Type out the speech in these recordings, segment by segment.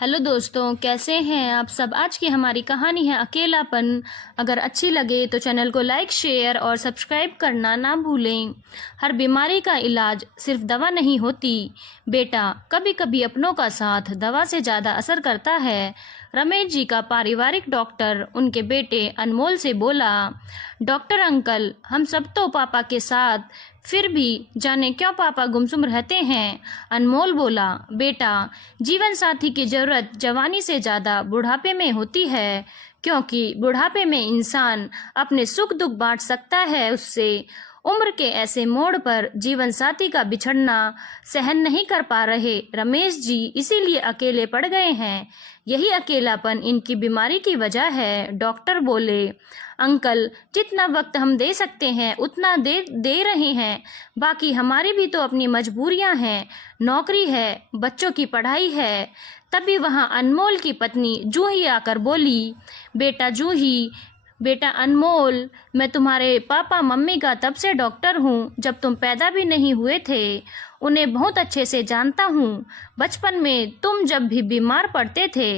Hello दोस्तों, कैसे हैं आप सब। आज की हमारी कहानी है अकेलापन। अगर अच्छी लगे तो चैनल को लाइक, शेयर और सब्सक्राइब करना ना भूलें। हर बीमारी का इलाज सिर्फ दवा नहीं होती बेटा, कभी कभी अपनों का साथ दवा से ज़्यादा असर करता है। रमेश जी का पारिवारिक डॉक्टर उनके बेटे अनमोल से बोला, डॉक्टर अंकल, हम सब तो पापा के साथ, फिर भी जाने क्यों पापा गुमसुम रहते हैं। अनमोल बोला, बेटा, जीवन साथी की जरूरत जवानी से ज़्यादा बुढ़ापे में होती है, क्योंकि बुढ़ापे में इंसान अपने सुख दुख बांट सकता है उससे। उम्र के ऐसे मोड़ पर जीवन साथी का बिछड़ना सहन नहीं कर पा रहे रमेश जी, इसीलिए अकेले पड़ गए हैं। यही अकेलापन इनकी बीमारी की वजह है। डॉक्टर बोले, अंकल, जितना वक्त हम दे सकते हैं उतना दे रहे हैं। बाकी हमारी भी तो अपनी मजबूरियां हैं, नौकरी है, बच्चों की पढ़ाई है। तभी वहां अनमोल की पत्नी जूही आकर बोली, बेटा अनमोल, मैं तुम्हारे पापा मम्मी का तब से डॉक्टर हूँ जब तुम पैदा भी नहीं हुए थे। उन्हें बहुत अच्छे से जानता हूँ। बचपन में तुम जब भी बीमार पड़ते थे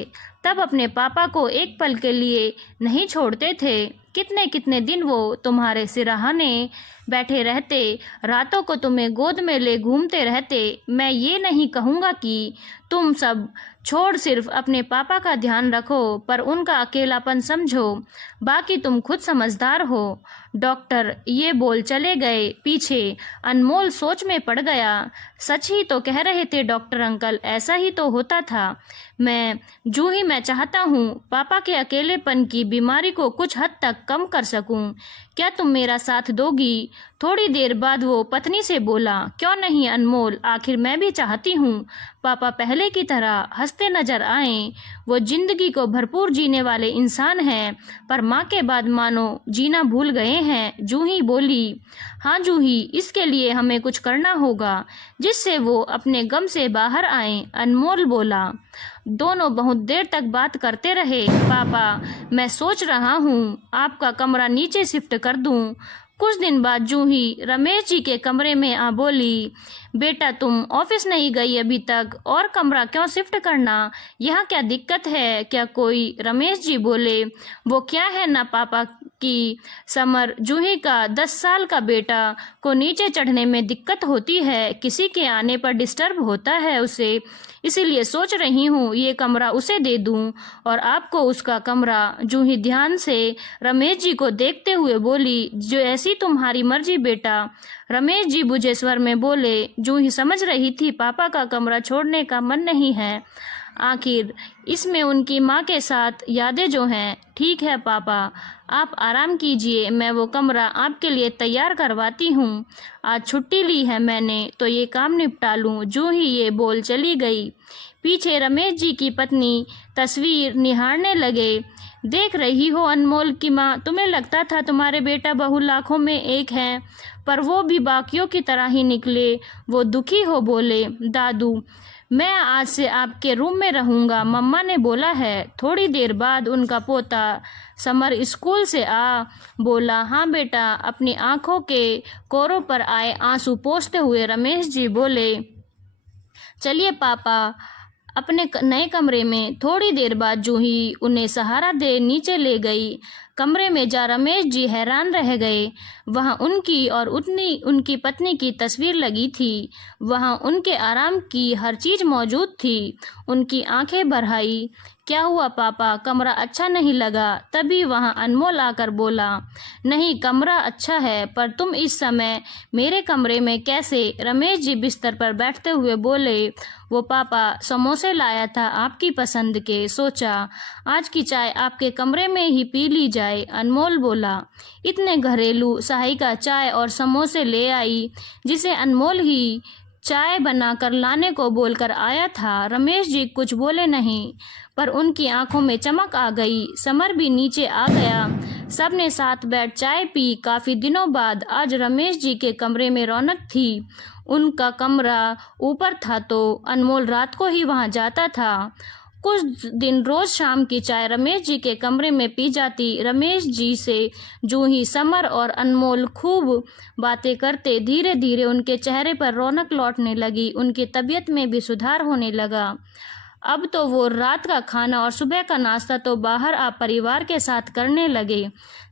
तब अपने पापा को एक पल के लिए नहीं छोड़ते थे। कितने कितने दिन वो तुम्हारे सिरहाने बैठे रहते, रातों को तुम्हें गोद में ले घूमते रहते। मैं ये नहीं कहूँगा कि तुम सब छोड़ सिर्फ अपने पापा का ध्यान रखो, पर उनका अकेलापन समझो। बाकी तुम खुद समझदार हो। डॉक्टर ये बोल चले गए। पीछे अनमोल सोच में पड़ गया। सच ही तो कह रहे थे डॉक्टर अंकल, ऐसा ही तो होता था। मैं चाहता हूँ पापा के अकेलेपन की बीमारी को कुछ हद तक कम कर सकूं। क्या तुम मेरा साथ दोगी। थोड़ी देर बाद वो पत्नी से बोला, क्यों नहीं अनमोल, आखिर मैं भी चाहती हूँ पापा पहले की तरह हंसते नजर आएं। वो जिंदगी को भरपूर जीने वाले इंसान हैं, पर माँ के बाद मानो जीना भूल गए हैं। जूही बोली, हाँ जूही, इसके लिए हमें कुछ करना होगा जिससे वो अपने गम से बाहर आएं। अनमोल बोला। दोनों बहुत देर तक बात करते रहे। पापा, मैं सोच रहा हूँ आपका कमरा नीचे शिफ्ट कर दूँ। कुछ दिन बाद जूही रमेश जी के कमरे में आ बोली, बेटा, तुम ऑफिस नहीं गई अभी तक, और कमरा क्यों शिफ्ट करना, यहाँ क्या दिक्कत है क्या कोई। रमेश जी बोले, वो क्या है ना पापा की समर, जूही का 10 साल का बेटा को नीचे चढ़ने में दिक्कत होती है, किसी के आने पर डिस्टर्ब होता है उसे, इसीलिए सोच रही हूँ ये कमरा उसे दे दूँ और आपको उसका कमरा। जूही ध्यान से रमेश जी को देखते हुए बोली, जो ऐसी तुम्हारी मर्जी बेटा। रमेश जी बुझे स्वर में बोले। जूही समझ रही थी पापा का कमरा छोड़ने का मन नहीं है, आखिर इसमें उनकी माँ के साथ यादें जो हैं। ठीक है पापा, आप आराम कीजिए, मैं वो कमरा आपके लिए तैयार करवाती हूँ। आज छुट्टी ली है मैंने, तो ये काम निपटा लूँ। जूही ये बोल चली गई। पीछे रमेश जी की पत्नी तस्वीर निहारने लगे। देख रही हो अनमोल की माँ, तुम्हें लगता था तुम्हारे बेटा बहू लाखों में एक हैं, पर वो भी बाकियों की तरह ही निकले। वो दुखी हो बोले, दादू, मैं आज से आपके रूम में रहूंगा, मम्मा ने बोला है। थोड़ी देर बाद उनका पोता समर स्कूल से आ बोला, हाँ बेटा। अपनी आंखों के कोरों पर आए आंसू पोंछते हुए रमेश जी बोले, चलिए पापा अपने नए कमरे में। थोड़ी देर बाद जूही उन्हें सहारा दे नीचे ले गई। कमरे में जा रमेश जी हैरान रह गए। वहाँ उनकी और उनकी पत्नी की तस्वीर लगी थी। वहाँ उनके आराम की हर चीज़ मौजूद थी। उनकी आंखें भर आई। क्या हुआ पापा, कमरा अच्छा नहीं लगा। तभी वहाँ अनमोल आकर बोला, नहीं कमरा अच्छा है, पर तुम इस समय मेरे कमरे में कैसे। रमेश जी बिस्तर पर बैठते हुए बोले, वो पापा समोसे लाया था आपकी पसंद के, सोचा आज की चाय आपके कमरे में ही पी ली जाए। अनमोल बोला। इतने घरेलू सहायिका चाय और समोसे ले आई, जिसे अनमोल ही चाय बनाकर लाने को बोलकर आया था। रमेश जी कुछ बोले नहीं, पर उनकी आंखों में चमक आ गई। समर भी नीचे आ गया। सबने साथ बैठ चाय पी। काफी दिनों बाद आज रमेश जी के कमरे में रौनक थी। उनका कमरा ऊपर था तो अनमोल रात को ही वहां जाता था। कुछ दिन रोज शाम की चाय रमेश जी के कमरे में पी जाती। रमेश जी से जूही, समर और अनमोल खूब बातें करते। धीरे धीरे उनके चेहरे पर रौनक लौटने लगी, उनकी तबीयत में भी सुधार होने लगा। अब तो वो रात का खाना और सुबह का नाश्ता तो बाहर आप परिवार के साथ करने लगे।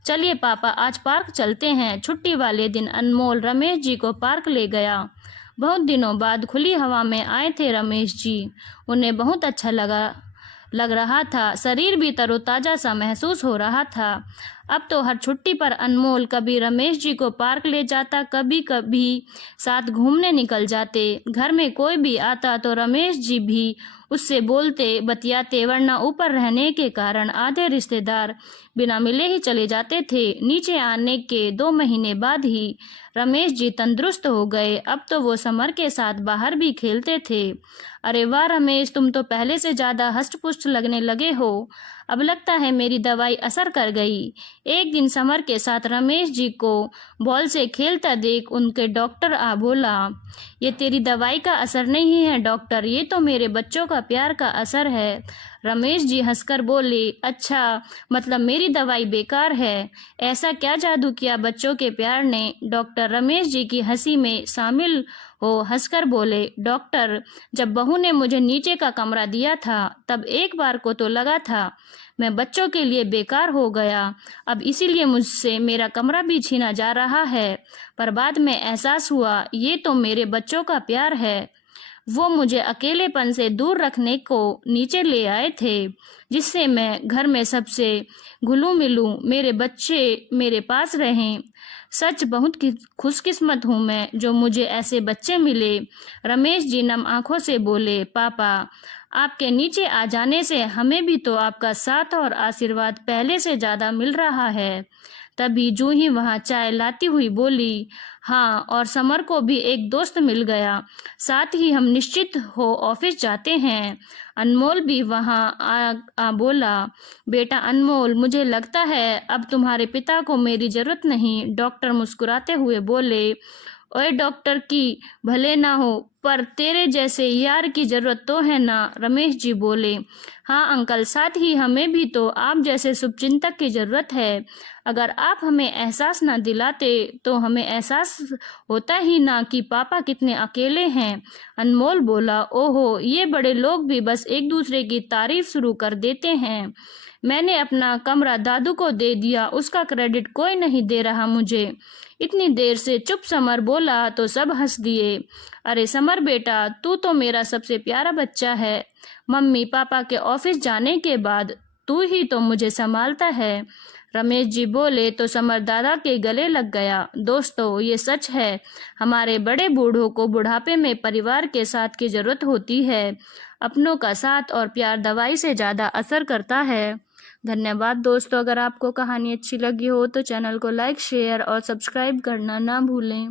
चलिए पापा, आज पार्क चलते हैं। छुट्टी वाले दिन अनमोल रमेश जी को पार्क ले गया। बहुत दिनों बाद खुली हवा में आए थे रमेश जी। उन्हें बहुत अच्छा लग रहा था। शरीर भी तरोताजा सा महसूस हो रहा था। अब तो हर छुट्टी पर अनमोल कभी रमेश जी को पार्क ले जाता, कभी कभी साथ घूमने निकल जाते। घर में कोई भी आता तो रमेश जी भी उससे बोलते बतियाते, वरना ऊपर रहने के कारण आधे रिश्तेदार बिना मिले ही चले जाते थे। नीचे आने के 2 महीने बाद ही रमेश जी तंदुरुस्त हो गए। अब तो वो समर के साथ बाहर भी खेलते थे। अरे वाह रमेश, तुम तो पहले से ज़्यादा हष्ट-पुष्ट लगने लगे हो। अब लगता है मेरी दवाई असर कर गई। एक दिन समर के साथ रमेश जी को बॉल से खेलता देख उनके डॉक्टर आ बोला, ये तेरी दवाई का असर नहीं है डॉक्टर, ये तो मेरे बच्चों का प्यार का असर है। रमेश जी हंसकर बोले, अच्छा, मतलब मेरी दवाई बेकार है? ऐसा क्या जादू किया बच्चों के प्यार ने? डॉक्टर रमेश जी की हंसी में शामिल हो हंसकर बोले, डॉक्टर, जब बहू ने मुझे नीचे का कमरा दिया था तब एक बार को तो लगा था मैं बच्चों के लिए बेकार हो गया, अब इसीलिए मुझसे मेरा कमरा भी छीना जा रहा है। पर बाद में एहसास हुआ ये तो मेरे बच्चों का प्यार है। वो मुझे अकेलेपन से दूर रखने को नीचे ले आए थे, जिससे मैं घर में सबसे घुलूं मिलूं, मेरे बच्चे मेरे पास रहें। सच बहुत खुशकिस्मत हूँ मैं जो मुझे ऐसे बच्चे मिले। रमेश जी नम आंखों से बोले, पापा, आपके नीचे आ जाने से हमें भी तो आपका साथ और आशीर्वाद पहले से ज़्यादा मिल रहा है। तभी जूं ही वहाँ चाय लाती हुई बोली, हाँ, और समर को भी एक दोस्त मिल गया, साथ ही हम निश्चित हो ऑफिस जाते हैं। अनमोल भी वहाँ आ बोला, बेटा अनमोल, मुझे लगता है अब तुम्हारे पिता को मेरी ज़रूरत नहीं। डॉक्टर मुस्कुराते हुए बोले, ओए डॉक्टर की भले ना हो, पर तेरे जैसे यार की जरूरत तो है ना। रमेश जी बोले, हाँ अंकल, साथ ही हमें भी तो आप जैसे शुभचिंतक की जरूरत है। अगर आप हमें एहसास ना दिलाते तो हमें एहसास होता ही ना कि पापा कितने अकेले हैं। अनमोल बोला, ओहो, ये बड़े लोग भी बस एक दूसरे की तारीफ शुरू कर देते हैं। मैंने अपना कमरा दादू को दे दिया, उसका क्रेडिट कोई नहीं दे रहा मुझे। इतनी देर से चुप समर बोला तो सब हंस दिए। अरे समर बेटा, तू तो मेरा सबसे प्यारा बच्चा है। मम्मी पापा के ऑफिस जाने के बाद तू ही तो मुझे संभालता है। रमेश जी बोले तो समर दादा के गले लग गया। दोस्तों, ये सच है, हमारे बड़े बूढ़ों को बुढ़ापे में परिवार के साथ की जरूरत होती है। अपनों का साथ और प्यार दवाई से ज़्यादा असर करता है। धन्यवाद दोस्तों। अगर आपको कहानी अच्छी लगी हो तो चैनल को लाइक, शेयर और सब्सक्राइब करना ना भूलें।